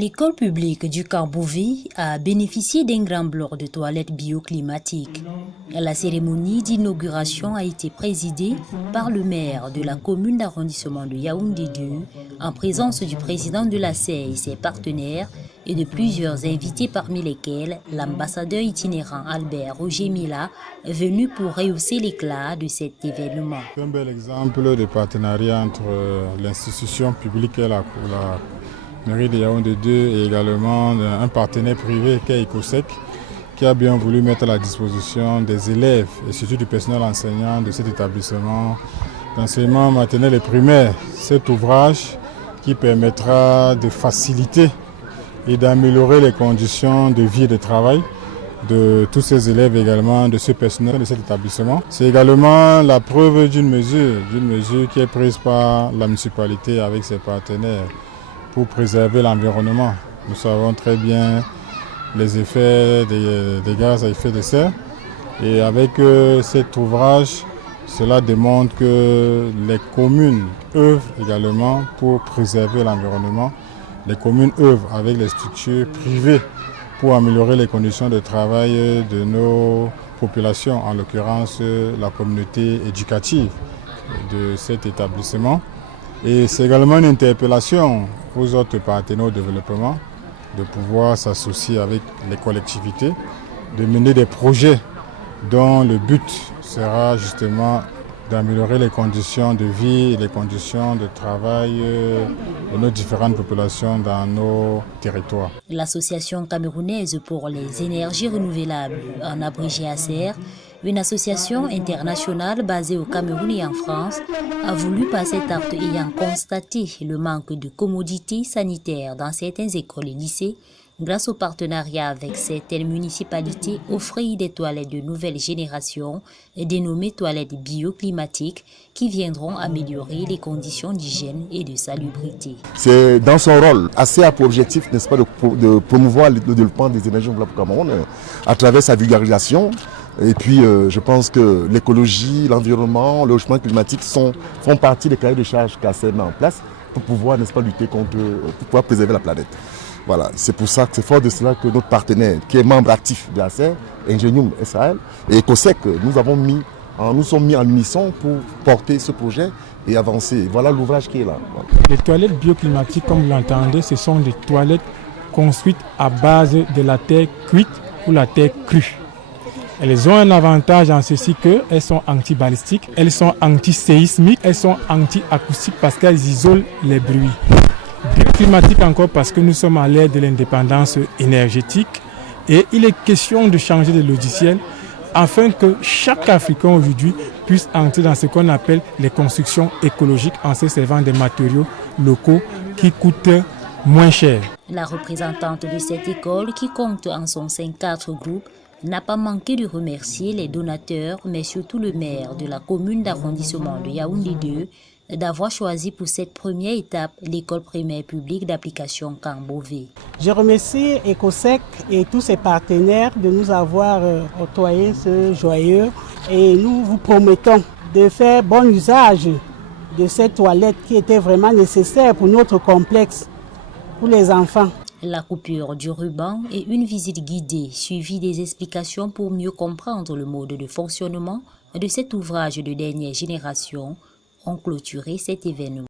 L'école publique du Cambouvi a bénéficié d'un grand bloc de toilettes bioclimatiques. La cérémonie d'inauguration a été présidée par le maire de la commune d'arrondissement de Yaoundé 2, en présence du président de la CEI et ses partenaires et de plusieurs invités parmi lesquels l'ambassadeur itinérant Albert Roger Mila, venu pour rehausser l'éclat de cet événement. C'est un bel exemple de partenariat entre l'institution publique et la mairie de Yaoundé 2 et également un partenaire privé qui est Ecosec, qui a bien voulu mettre à la disposition des élèves et surtout du personnel enseignant de cet établissement d'enseignement maternel et primaire. Cet ouvrage qui permettra de faciliter et d'améliorer les conditions de vie et de travail de tous ces élèves également, de ce personnel de cet établissement. C'est également la preuve d'une mesure qui est prise par la municipalité avec ses partenaires pour préserver l'environnement. Nous savons très bien les effets des gaz à effet de serre et avec cet ouvrage, cela démontre que les communes œuvrent également pour préserver l'environnement. Les communes œuvrent avec les structures privées pour améliorer les conditions de travail de nos populations, en l'occurrence la communauté éducative de cet établissement. Et c'est également une interpellation aux autres partenaires au développement de pouvoir s'associer avec les collectivités, de mener des projets dont le but sera justement d'améliorer les conditions de vie et les conditions de travail de nos différentes populations dans nos territoires. L'Association camerounaise pour les énergies renouvelables, en abrégé ACER, une association internationale basée au Cameroun et en France, a voulu par cet acte ayant constaté le manque de commodités sanitaires dans certaines écoles et lycées, grâce au partenariat avec certaines municipalités, offrir des toilettes de nouvelle génération dénommées toilettes bioclimatiques qui viendront améliorer les conditions d'hygiène et de salubrité. C'est dans son rôle assez à pour objectif, n'est-ce pas, de promouvoir le développement des énergies renouvelables au Cameroun à travers sa vulgarisation. Et puis je pense que l'écologie, l'environnement, le changement climatique font partie des cahiers de charges qu'ACER met en place pour pouvoir, n'est-ce pas, lutter contre, pour pouvoir préserver la planète. Voilà, c'est pour ça que c'est fort de cela que notre partenaire, qui est membre actif de l'ACER, Ingenium SAL et Ecosec, nous sommes mis en unisson pour porter ce projet et avancer. Voilà l'ouvrage qui est là. Voilà. Les toilettes bioclimatiques, comme vous l'entendez, ce sont des toilettes construites à base de la terre cuite ou la terre crue. Elles ont un avantage en ceci qu'elles sont anti-balistiques, elles sont anti-séismiques, elles sont anti-acoustiques parce qu'elles isolent les bruits. Bioclimatique encore parce que nous sommes à l'ère de l'indépendance énergétique et il est question de changer de logiciel afin que chaque Africain aujourd'hui puisse entrer dans ce qu'on appelle les constructions écologiques en se servant des matériaux locaux qui coûtent moins cher. La représentante de cette école, qui compte en son sein 4 groupes, n'a pas manqué de remercier les donateurs, mais surtout le maire de la commune d'arrondissement de Yaoundé 2, d'avoir choisi pour cette première étape l'école primaire publique d'application Cambouvi. Je remercie Ecosec et tous ses partenaires de nous avoir octroyé ce joyeux et nous vous promettons de faire bon usage de cette toilette qui était vraiment nécessaire pour notre complexe, pour les enfants. La coupure du ruban et une visite guidée suivie des explications pour mieux comprendre le mode de fonctionnement de cet ouvrage de dernière génération ont clôturé cet événement.